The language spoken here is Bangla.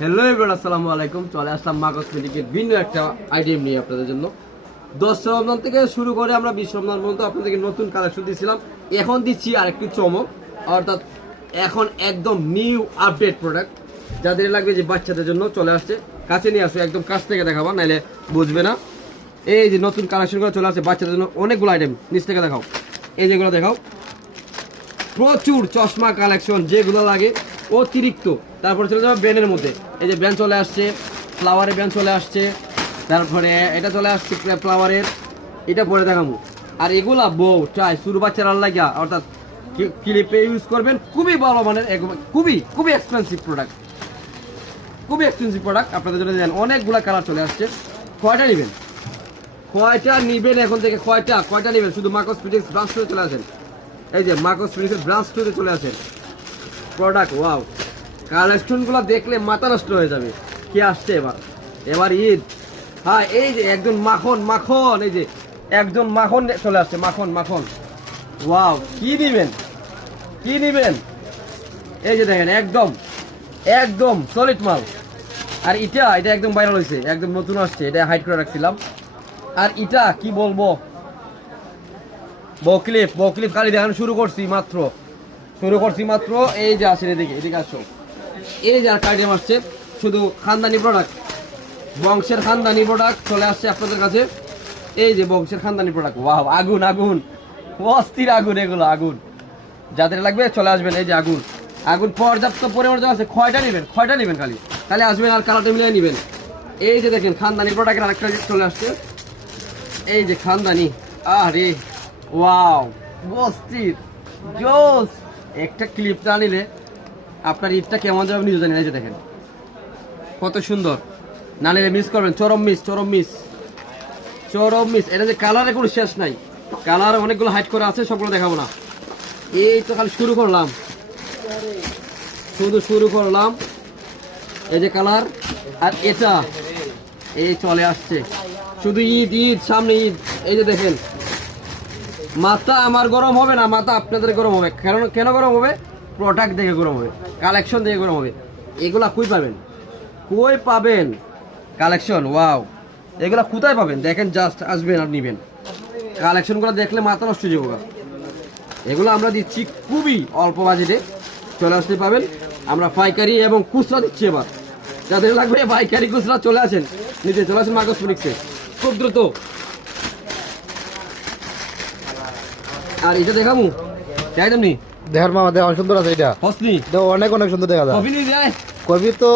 হ্যালো এভরিওয়ান, আসসালামু আলাইকুম। চলে আসলাম মা কসমেটিকের ভিন্ন একটা আইটেম নিয়ে আপনাদের জন্য। 10 রমজান থেকে শুরু করে আমরা 20 রমজান পর্যন্ত আপনাদেরকে নতুন কালেকশন দিয়েছিলাম। এখন দিচ্ছি আরেকটু চমক, অর্থাৎ এখন একদম নিউ আপডেট প্রোডাক্ট। যাদের লাগবে যে বাচ্চাদের জন্য চলে আসছে, কাছে নিয়ে আসো, একদম কাছ থেকে দেখাবো, নাইলে বুঝবে না। এই যে নতুন কালেকশনগুলো চলে আসছে বাচ্চাদের জন্য, অনেকগুলো আইটেম। নিচ থেকে দেখাও, এই যেগুলো দেখাও, প্রচুর চশমা কালেকশন যেগুলো লাগে অতিরিক্ত। তারপরে চলে যাবে ব্র্যান্ডের মধ্যে, এই যে ব্র্যান্ড চলে আসছে, ফ্লাওয়ারের ব্র্যান্ড চলে আসছে, তারপরে এটা চলে আসছে ফ্লাওয়ারের, এটা পরে দেখাবো। আর এগুলা বউ চাই শুরু বাচ্চারা লাগিয়া, অর্থাৎ ক্লিপে ইউজ করবেন, খুবই ভালো মানের, খুবই খুবই এক্সপেন্সিভ প্রোডাক্ট, খুবই এক্সপেন্সিভ প্রোডাক্ট আপনাদের জন্য। দেন অনেকগুলা কালার চলে আসছে। কয়টা নেবেন, কয়টা নেবেন এখন থেকে, কয়টা নেবেন? শুধু মা কসমেটিক্স ব্রাঞ্চ টুতে চলে আসেন। এই যে মা কসমেটিক্সের ব্রাঞ্চ টুতে চলে আসেন। প্রোডাক্ট ওয়াও, কালেকশনগুলো দেখলে মাথা নষ্ট হয়ে যাবে। কি আসছে এবার ঈদ। হ্যাঁ, এই যে একজন মাখন মাখন, এই যে একজন মাখন চলে আসছে, মাখন মাখন। ওয়াও, কি নিবেন, কি নিবেন? এই যে দেখেন, একদম একদম সলিড মাল। আর এটা একদম ভাইরাল হয়েছে, একদম নতুন আসছে, এটা হাইড করে রাখছিলাম। আর এটা কি বলবো, বক্লিপ খালি দেখানো শুরু করছি মাত্র। এই যে আসেন, এদিকে আসো। এই যে আর কাইটেম আসছে, শুধু খানদানি প্রোডাক্ট, বংশের খানদানি প্রোডাক্ট চলে আসছে আপনাদের কাছে। এই যে বংশের খানদানি প্রোডাক্ট, ওয়াও, আগুন আগুন, অস্থির আগুন, এগুলো আগুন। যাদের লাগবে চলে আসবেন। এই যে আগুন পর্যাপ্ত পরিমাণ আছে। কয়টা নেবেন খালি আসবেন আর কালারটা মিলিয়ে নেবেন। এই যে দেখেন খানদানি প্রোডাক্টের আরেকটা চলে আসছে, এই যে খানদানি। আরে ওয়াও, অস্থির জোস। একটা ক্লিপ না নিলে আপনার ঈদটা কেমন যাবে নিজে জানেন। এই যে দেখেন কত সুন্দর, না নিলে মিস করবেন, চরম মিস। এটা যে কালারের কোনো শেষ নাই, কালার অনেকগুলো হাইড করা আছে, সবগুলো দেখাবো না। এই তো খালি শুরু করলাম, এই যে কালার। আর এটা এই চলে আসছে, শুধু ঈদ সামনে ঈদ। এই যে দেখেন, মাথা আমার গরম হবে না, মাথা আপনাদের গরম হবে। কেন গরম হবে? প্রোডাক্ট দেখে গরম হবে, কালেকশন দেখে গরম হবে। এগুলা কই পাবেন কালেকশন? ওয়াও, এগুলা কোথায় পাবেন? দেখেন, জাস্ট আসবেন আর নিবেন। কালেকশনগুলো দেখলে মাথা নষ্ট হয়ে যাবে। এগুলো আমরা দিচ্ছি খুবই অল্প বাজেটে, চলে আসতে পাবেন। আমরা পাইকারি এবং খুচরা দিচ্ছি। এবার যাদের লাগবে পাইকারি খুচরা চলে আসেন, নিতে চলে আসেন মা কসমেটিক্সে খুব দ্রুত। আর এটা দেখাবো, একদম নি দেখার মামা দেখা সুন্দর আছে, এটা হসনি অনেক সুন্দর দেখা যায়। কফি নিয়ে যায় কবি তো